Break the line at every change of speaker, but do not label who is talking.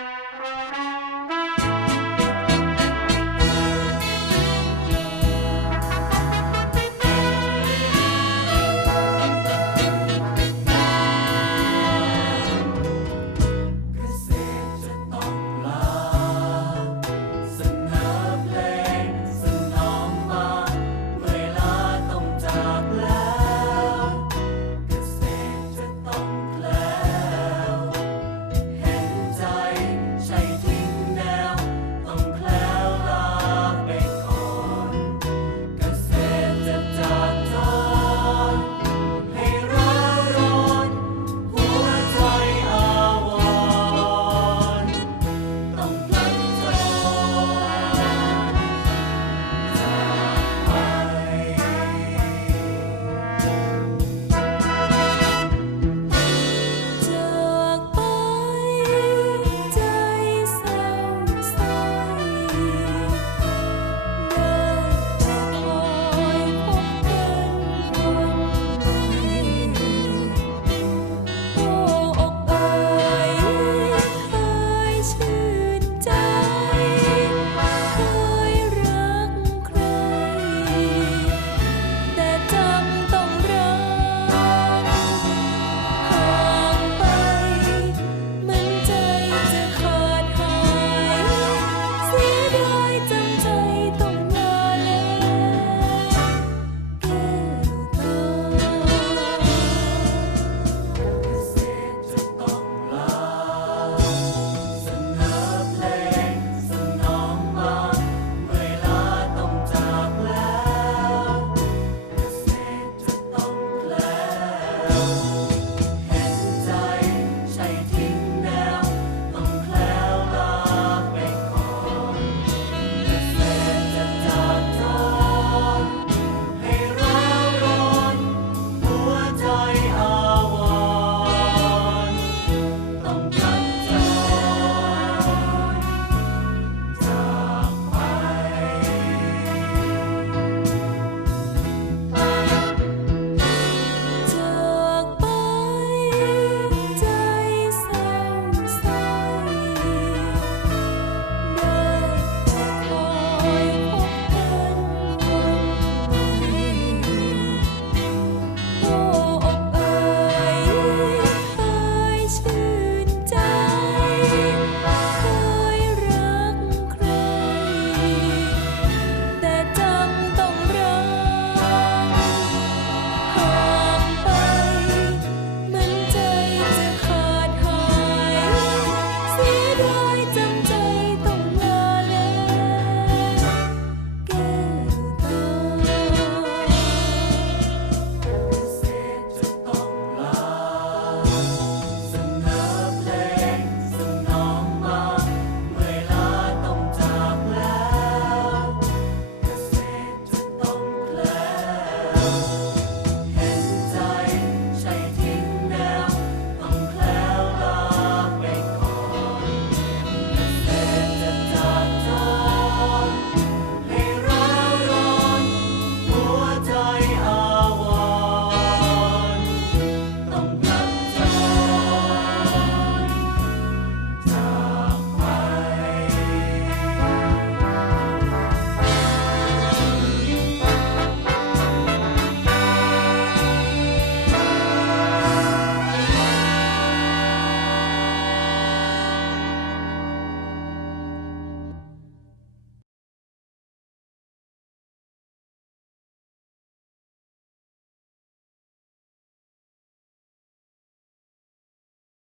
Thank you.